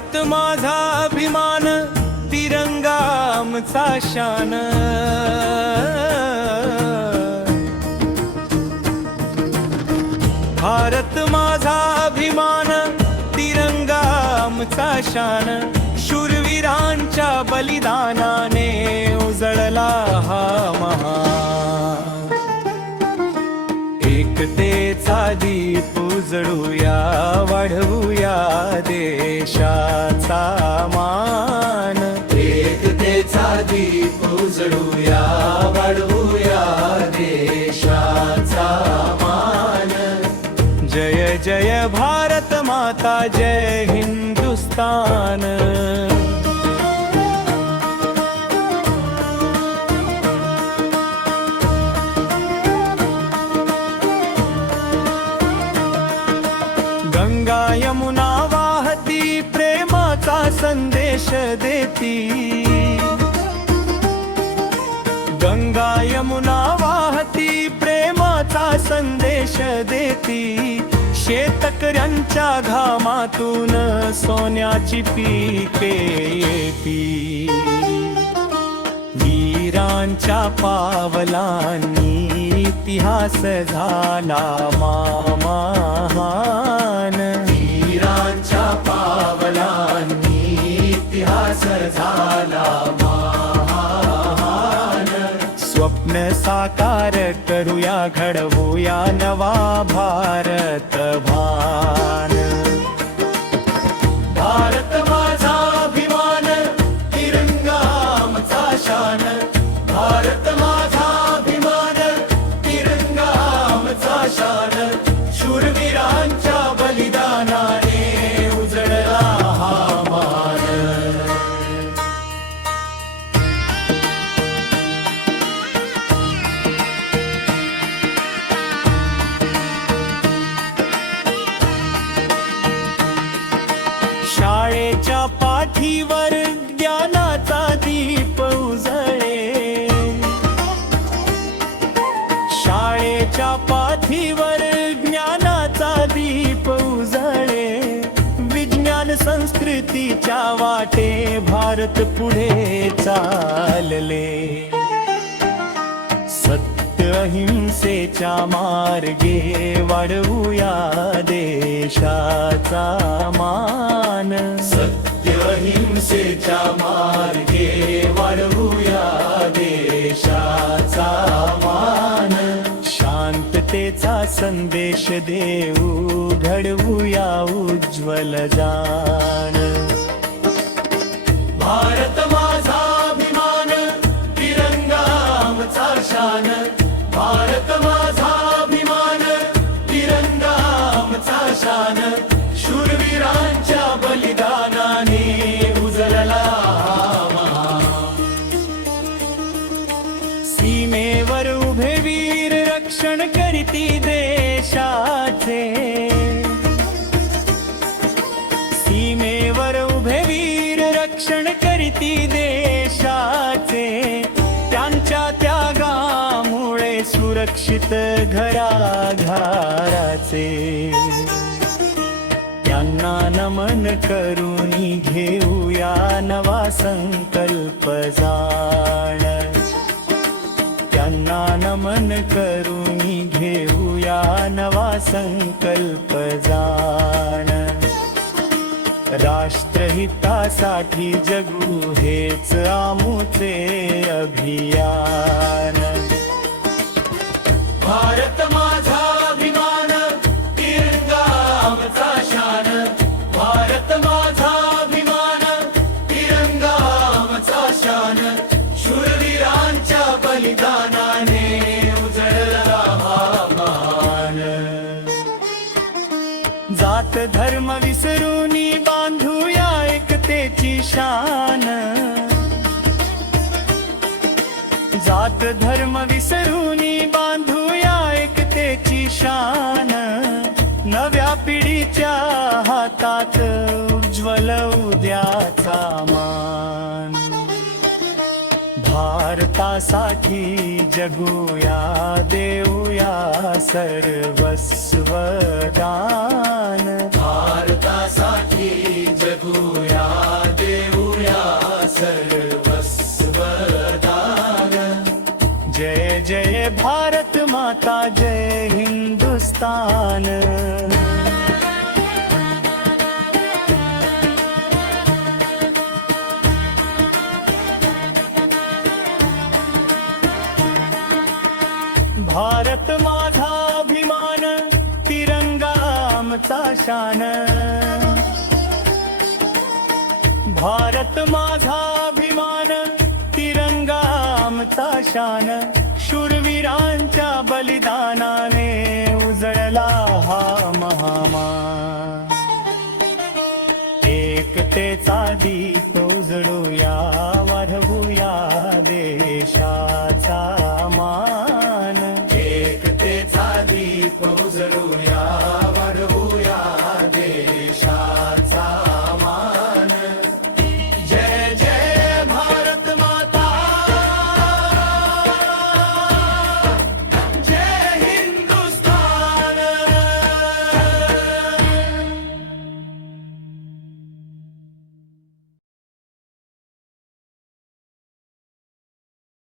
भारत माझा अभिमान, तिरंगा आमचा शान. भारत माझा अभिमान, तिरंगा आमचा शान. शूरवीरांच्या बलिदानाने उजळला हा महान. एकतेचा दीप उजळूया, वाढवूया देशाचा मान. एकतेचा दीप उजळूया, वाढवूया देशाचा मान. जय जय भारत माता, जय हिंदुस्तान. गंगा यमुना वाहती, प्रेमाचा संदेश देती. गंगा यमुना वाहती, प्रेमाचा संदेश देती. शेतकऱ्यांच्या घामातून सोन्याची पिके येती. वीरांच्या पावलांनी इतिहास झाला महान. वीरांच्या पावलांनी इतिहास झाला महान. स्वप्न साकार करूया, घडवूया नवा भारत भान. भारत माझा अभिमान, तिरंगा आमचा शान. भारत माझा अभिमान, तिरंगा आमचा शान. शूरवीरांच्या बलिदानाने उजळला हा मान. शाळेच्या पाठीवर ज्ञानाचा दीप उजळे. शाळेच्या पाठीवर ज्ञानाचा दीप उजळे. विज्ञान संस्कृतीच्या वाटे भारत पुढे चालले. सत्य अहिंसेच्या मार्गे वाढवूया देशाचा मान. सत्य अहिंसेच्या मार्गे वाढवूया देशाचा मान. शांततेचा संदेश देऊ, घडवूया उज्ज्वल जाण. भारत माझा अभिमान, तिरंगा आमचा शान. भारत माझा अभिमान, तिरंगा आमचा शान. शूरवीरांच्या बलिदानाने उजळला हा महान. सीमेवर उभे वीर रक्षण करीती देशाचे. सीमेवर उभे वीर रक्षण करीती देशाचे. त्यांच्या त्यागामुळे सुरक्षित घराघराचे. त्यांना नमन करून घेऊया नवा संकल्प जाण. त्यांना नमन करून घेऊया नवा संकल्प जाण. राष्ट्रहितासाठी जगू हेच आमुचे अभियान. भारत माझा अभिमान, तिरंगा आमचा शान. भारत माझा अभिमान, तिरंगा आमचा शान. शूरवीरांच्या बलिदानाने उजळला हा महान. जात धर्म विसरून बांधूया एकतेची शान. जात धर्म विसरून बांधूया एकतेची शान. नव्या पिढीच्या हातात उज्ज्वल उद्याचा मान. भारतासाठी जगूया, देऊया सर्वस्व दान. भारतासाठी जगूया, सर्वस्व दान. जय जय भारत माता, जय हिंदुस्तान. भारत माझा अभिमान, तिरंगा आमचा शान. भारत माझा अभिमान, तिरंगा आमचा शान. शूरवीरांच्या बलिदानाने उजळला हा महामान. एकतेचा दीप उजळूया, वाढवूया देशा.